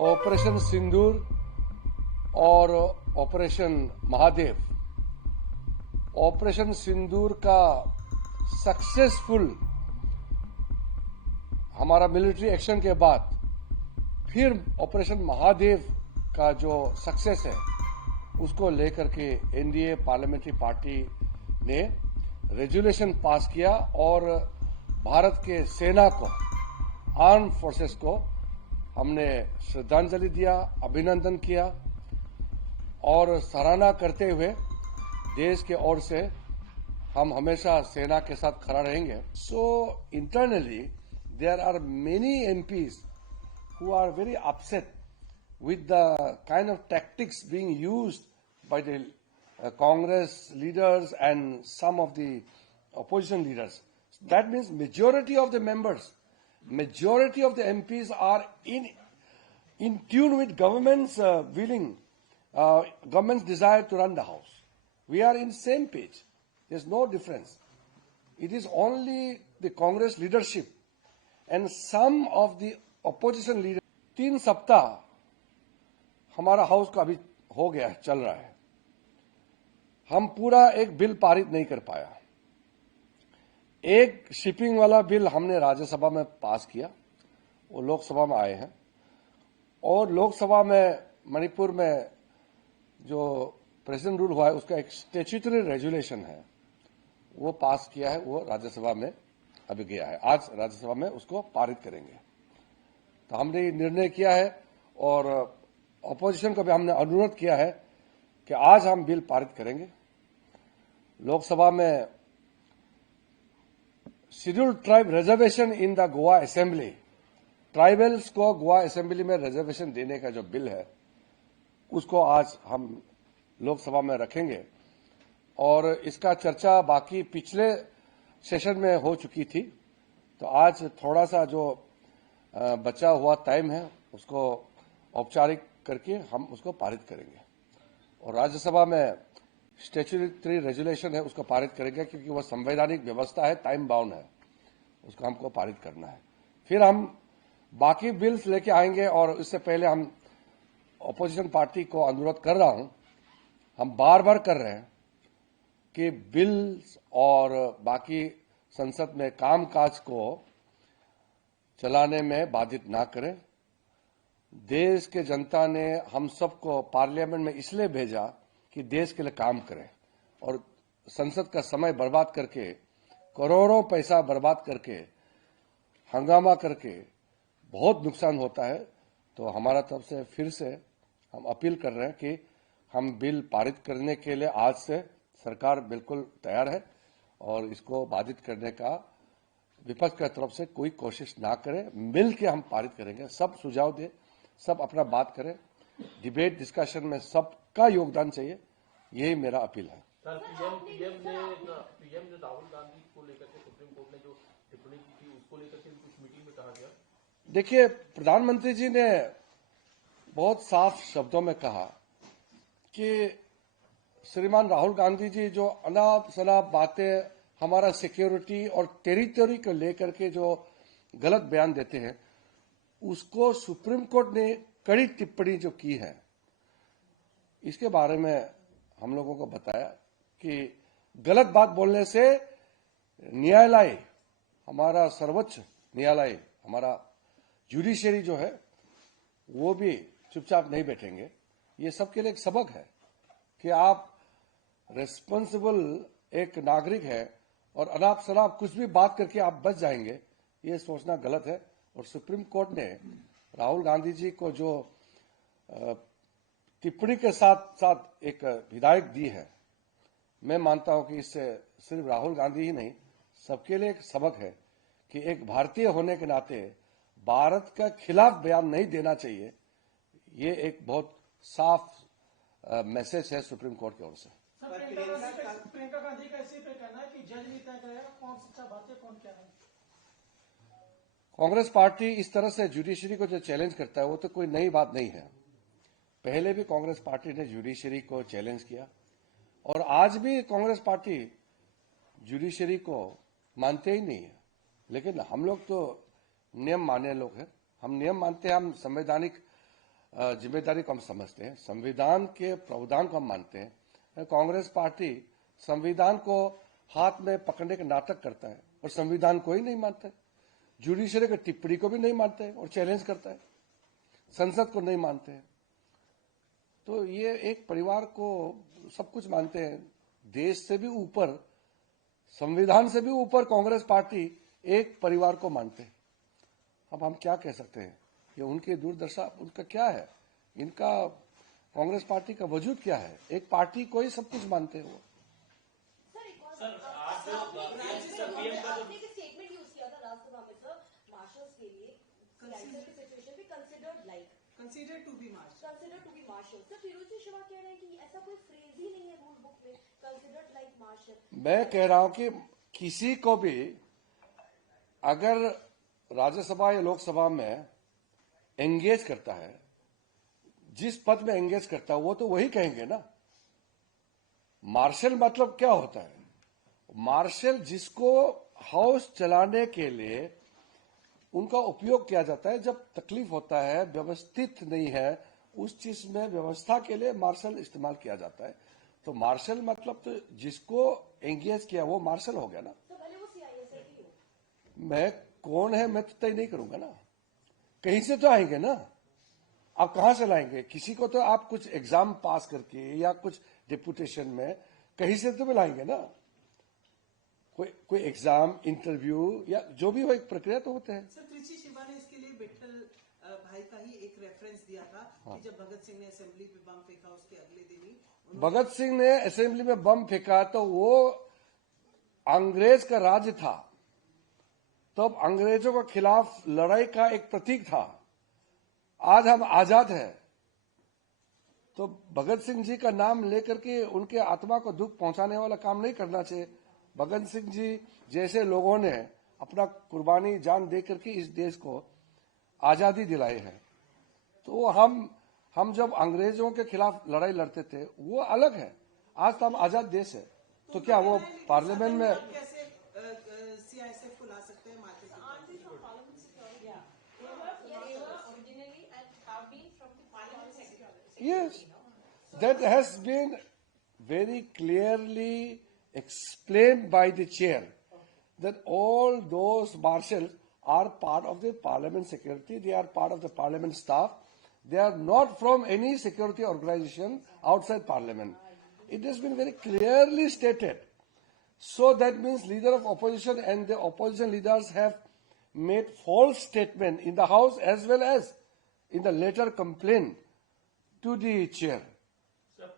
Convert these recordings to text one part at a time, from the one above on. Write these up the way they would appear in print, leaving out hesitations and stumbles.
Operation सिंदूर और operation Mahadev. Operation सिंदूर का successful हमारा मिलिट्री एक्शन के बाद फिर ऑपरेशन महादेव का जो सक्सेस है उसको लेकर के एनडीए पार्लियामेंट्री पार्टी ने रेजोल्यूशन पास किया और भारत के सेना को, आर्म फोर्सेस को हमने श्रद्धांजलि दिया, अभिनंदन किया और सराहना करते हुए देश के ओर से हम हमेशा सेना के साथ खड़ा रहेंगे। So internally there are many MPs who are very upset with the kind of tactics being used by the Congress leaders and some of the opposition leaders. That means majority of the members, majority of the MPs are in tune with government's government's desire to run the house. We are in same page. There's no difference. It is only the Congress leadership and some of the opposition leader 3 सप्ताह हमारा house का अभी हो गया है, चल रहा है। हम पूरा एक बिल पारित नहीं कर पाया। एक शिपिंग वाला बिल हमने राज्यसभा में पास किया, वो लोकसभा में आए हैं और लोकसभा में मणिपुर में जो प्रेसिडेंट रूल हुआ है उसका एक स्टैट्यूटरी रेजुलेशन है, वो पास किया है, वो राज्यसभा में अभी गया है। आज राज्यसभा में उसको पारित करेंगे। तो हमने ये निर्णय किया है और ऑपोजिशन को भी हमने अनुरोध किया है कि आज हम बिल पारित करेंगे। लोकसभा में scheduled tribe reservation in the Goa assembly, tribals को गोवा असेंबली में रिजर्वेशन देने का जो बिल है उसको आज हम लोकसभा में रखेंगे और इसका चर्चा बाकी पिछले सेशन में हो चुकी थी। तो आज थोड़ा सा जो बचा हुआ टाइम है उसको औपचारिक करके हम उसको पारित करेंगे और राज्यसभा में स्टैट्यूटरी रेजुलेशन है उसको पारित करेंगे क्योंकि वह संवैधानिक व्यवस्था है, टाइम बाउंड है, उसको हमको पारित करना है। फिर हम बाकी बिल्स लेके आएंगे और इससे पहले हम ऑपोजिशन पार्टी को अनुरोध कर रहा हूं, हम बार बार कर रहे हैं कि बिल्स और बाकी संसद में कामकाज को चलाने में बाधित ना करें। देश के जनता ने हम सबको पार्लियामेंट में इसलिए भेजा कि देश के लिए काम करें और संसद का समय बर्बाद करके, करोड़ों पैसा बर्बाद करके, हंगामा करके बहुत नुकसान होता है। तो हमारा तरफ से फिर से हम अपील कर रहे हैं कि हम बिल पारित करने के लिए आज से सरकार बिल्कुल तैयार है और इसको बाधित करने का विपक्ष की तरफ से कोई कोशिश ना करें। मिल के हम पारित करेंगे, सब सुझाव दे, सब अपना बात करें, डिबेट डिस्कशन में सबका योगदान चाहिए, यही मेरा अपील है। सर, पीएम ने राहुल गांधी को लेकर के सुप्रीम कोर्ट ने जो टिप्पणी की थी उसको लेकर के कुछ मीटिंग में कहा गया। देखिए, प्रधानमंत्री जी ने बहुत साफ शब्दों में कहा कि श्रीमान राहुल गांधी जी जो अनाप शनाप बातें हमारा सिक्योरिटी और टेरिटरी को लेकर के जो गलत बयान देते हैं उसको सुप्रीम कोर्ट ने कड़ी टिप्पणी जो की है इसके बारे में हम लोगों को बताया कि गलत बात बोलने से न्यायालय, हमारा सर्वोच्च न्यायालय, हमारा जुडिशरी जो है वो भी चुपचाप नहीं बैठेंगे। ये सबके लिए एक सबक है कि आप रेस्पॉन्सिबल एक नागरिक है और अनाप शनाप कुछ भी बात करके आप बच जाएंगे, ये सोचना गलत है। और सुप्रीम कोर्ट ने राहुल गांधी जी को जो टिप्पणी के साथ साथ एक हिदायत दी है, मैं मानता हूं कि इससे सिर्फ राहुल गांधी ही नहीं, सबके लिए एक सबक है कि एक भारतीय होने के नाते भारत का खिलाफ बयान नहीं देना चाहिए। ये एक बहुत साफ मैसेज है सुप्रीम कोर्ट की ओर से। प्रियंका गांधी का इसी पे कहना है कि जज नहीं तय करेगा कौन सच्चा भारतीय कौन क्या है। कांग्रेस पार्टी इस तरह से जुडिशरी को जो चैलेंज करता है वो तो कोई नई बात नहीं है। पहले भी कांग्रेस पार्टी ने जुडिशरी को चैलेंज किया और आज भी कांग्रेस पार्टी जुडिशरी को मानते ही नहीं है। लेकिन हम लोग तो नियम मानने लोग हैं, हम नियम मानते हैं, हम संवैधानिक जिम्मेदारी को हम समझते हैं, संविधान के प्रावधान को हम मानते हैं। कांग्रेस पार्टी संविधान को हाथ में पकड़ने का नाटक करता है और संविधान को ही नहीं मानता है, जुडिशरी की टिप्पणी को भी नहीं मानते हैं और चैलेंज करता है, संसद को नहीं मानते हैं। तो ये एक परिवार को सब कुछ मानते हैं, देश से भी ऊपर, संविधान से भी ऊपर कांग्रेस पार्टी एक परिवार को मानते हैं। अब हम क्या कह सकते हैं, ये उनकी दूरदर्शा, उनका क्या है, इनका कांग्रेस पार्टी का वजूद क्या है, एक पार्टी को ही सब कुछ मानते हैं वो। आपने एक स्टेटमेंट यूज किया था राज्यसभा में सर, मार्शल्स के लिए की सिचुएशन पे considered to be marshal. Sir Firoz ji Shiva कह रहे हैं कि ऐसा कोई फ्रेज ही नहीं है रूल बुक में, कंसीडर्ड लाइक मार्शल। मैं कह रहा हूं कि किसी को भी अगर राज्यसभा या लोकसभा में एंगेज करता है, जिस पद में एंगेज करता है वो तो वही कहेंगे ना। मार्शल मतलब क्या होता है? मार्शल जिसको हाउस चलाने के लिए उनका उपयोग किया जाता है, जब तकलीफ होता है, व्यवस्थित नहीं है, उस चीज में व्यवस्था के लिए मार्शल इस्तेमाल किया जाता है। तो मार्शल मतलब तो जिसको एंगेज किया वो मार्शल हो गया ना। तो भले वो CISF ही हो। मैं कौन है मैं तो तय नहीं करूंगा ना, कहीं से तो आएंगे ना। आप कहां से लाएंगे? किसी को तो आप कुछ एग्जाम पास करके या कुछ डिप्यूटेशन में कहीं से तो लाएंगे ना। कोई एग्जाम, इंटरव्यू या जो भी हो, एक प्रक्रिया तो होते हैं। सर कृषि शिवा ने इसके लिए विट्ठल भाई का ही एक रेफरेंस दिया था कि जब भगत सिंह ने असेंबली पे बम फेंका उसके अगले दिन ही भगत सिंह ने असेंबली में बम फेंका तो वो अंग्रेज का राज्य था, तब अंग्रेजों के खिलाफ लड़ाई का एक प्रतीक था। आज हम आजाद हैं, तो भगत सिंह जी का नाम लेकर के उनके आत्मा को दुख पहुंचाने वाला काम नहीं करना चाहिए। भगत सिंह जी जैसे लोगों ने अपना कुर्बानी जान दे करके इस देश को आजादी दिलाई है। तो हम जब अंग्रेजों के खिलाफ लड़ाई लड़ते थे वो अलग है, आज तो हम आजाद देश है। तो क्या वो पार्लियामेंट में कैसे CISF को ला सकते हैं माथे Yes, that has been very clearly explained by the chair that all those marshals are part of the parliament security, they are part of the parliament staff, they are not from any security organization outside parliament. It has been very clearly stated. So that means leader of opposition and the opposition leaders have made false statement in the house as well as in the letter complaint to the chair. Sir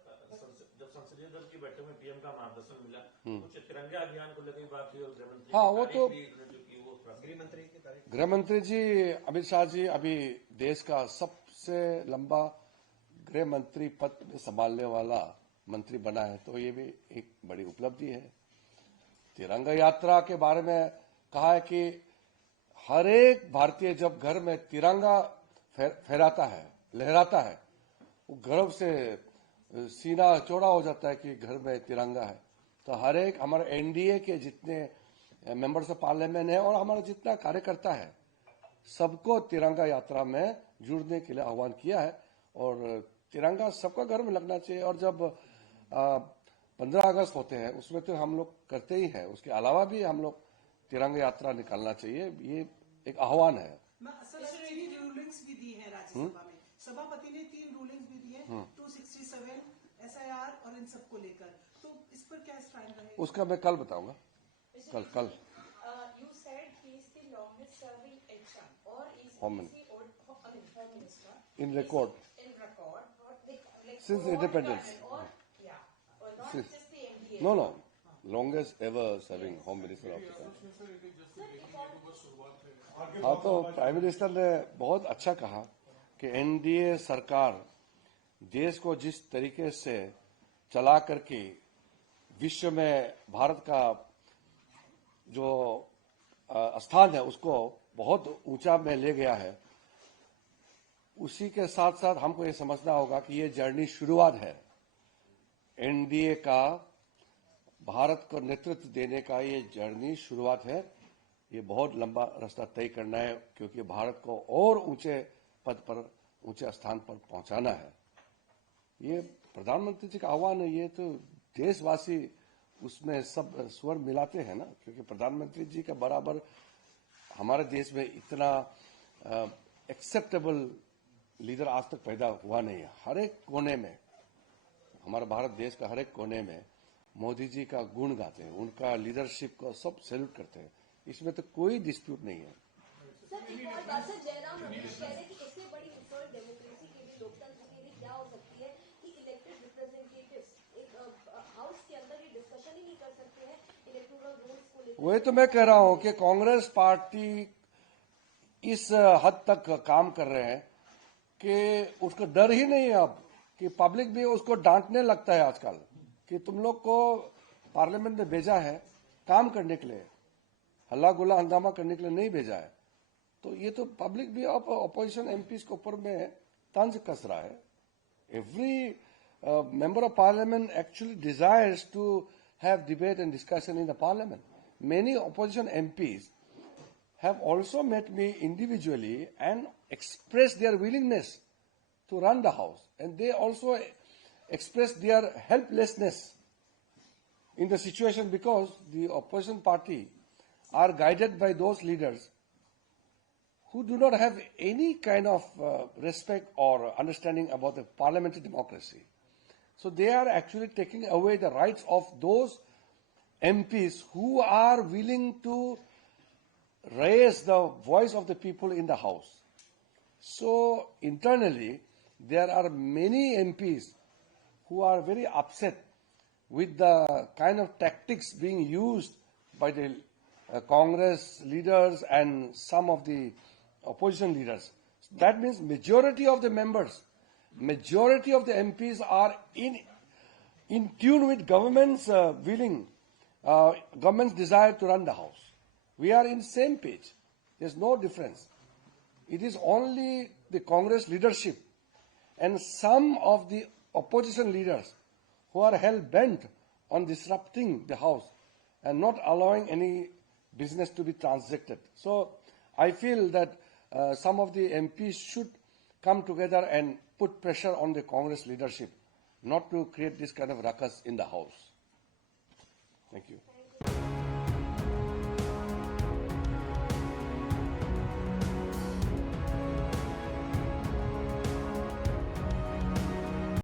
जब संसदीय दल की बैठक में PM का मार्गदर्शन मिला, कुछ तिरंगा अभियान को लेकर बात हुई और गृहमंत्री हाँ, वो तो गृह मंत्री जी अमित शाह जी अभी देश का सबसे लंबा गृह मंत्री पद संभालने वाला मंत्री बना है, तो ये भी एक बड़ी उपलब्धि है। तिरंगा यात्रा के बारे में कहा है कि हर एक भारतीय जब घर में तिरंगा फहराता है, लहराता है, वो गर्व से सीना चौड़ा हो जाता है कि घर में तिरंगा है। तो हर एक हमारे NDA के जितने मेंबर्स ऑफ पार्लियामेंट है और हमारा जितना कार्यकर्ता है, सबको तिरंगा यात्रा में जुड़ने के लिए आह्वान किया है और तिरंगा सबका घर में लगना चाहिए। और जब 15 अगस्त होते हैं उसमें तो हम लोग करते ही हैं, उसके अलावा भी हम लोग तिरंगा यात्रा निकालना चाहिए, ये एक आह्वान है। सर 3 रूलिंग्स भी दी है राज्यसभा में, सभापति ने 3 रूलिंग्स भी दी है 267 SIR और इन सबको लेकर, तो इस पर क्या स्टैंड रहेगा? उसका मैं कल बताऊंगा। कल You said he is the longest serving HR or is Home Home Minister in record or like since all independence. department or or not Since- just the MDA. No, longest ever serving Home Minister of the country. हाँ, तो prime minister ने बहुत अच्छा कहा कि NDA सरकार देश को जिस तरीके से चला करके विश्व में भारत का जो स्थान है उसको बहुत ऊंचा में ले गया है। उसी के साथ साथ हमको ये समझना होगा कि ये जर्नी शुरुआत है, NDA का भारत को नेतृत्व देने का ये जर्नी शुरुआत है। ये बहुत लंबा रास्ता तय करना है, क्योंकि भारत को और ऊंचे पद पर ऊंचे स्थान पर पहुंचाना है। ये प्रधानमंत्री जी का आह्वान है, ये तो देशवासी उसमें सब स्वर मिलाते हैं ना, क्योंकि प्रधानमंत्री जी का बराबर हमारे देश में इतना एक्सेप्टेबल लीडर आज तक पैदा हुआ नहीं है। हर एक कोने में, हमारे भारत देश का हर एक कोने में मोदी जी का गुण गाते हैं, उनका लीडरशिप को सब सैल्यूट करते हैं, इसमें तो कोई डिस्प्यूट नहीं है। सर एक और बात है, जयराम रमेश कह रहे हैं कि इससे बड़ी इंसल्ट डेमोक्रेसी के लिए, लोकतंत्र के लिए क्या हो सकती है कि इलेक्टेड रिप्रेजेंटेटिव्स एक हाउस के अंदर ये डिस्कशन ही नहीं कर सकते हैं इलेक्टोरल रूल्स को लेकर। वही तो मैं कह रहा हूं कि कांग्रेस पार्टी इस हद तक काम कर रहे हैं कि उसको डर ही नहीं है अब, कि पब्लिक भी उसको डांटने लगता है आजकल कि तुम लोग को पार्लियामेंट में भेजा है काम करने के लिए, हल्ला गुल्ला हंगामा करने के लिए नहीं भेजा है। तो ये तो पब्लिक भी अब अपोजिशन एमपीज के ऊपर में तंज कस रहा है। Every member of parliament actually desires to have debate and discussion in the parliament. Many opposition MPs have also met me individually and expressed their willingness to run the house, and they also expressed their helplessness in the situation because the opposition party are guided by those leaders who do not have any kind of respect or understanding about the parliamentary democracy. So they are actually taking away the rights of those MPs who are willing to raise the voice of the people in the House. So internally, there are many MPs who are very upset with the kind of tactics being used by the Congress leaders and some of the opposition leaders. That means majority of the members, majority of the MPs are in tune with government's government's desire to run the House. We are in the same page. There's no difference. It is only the Congress leadership and some of the opposition leaders who are hell-bent on disrupting the House and not allowing any business to be transacted. So I feel that some of the MPs should come together and put pressure on the Congress leadership not to create this kind of ruckus in the House. Thank you.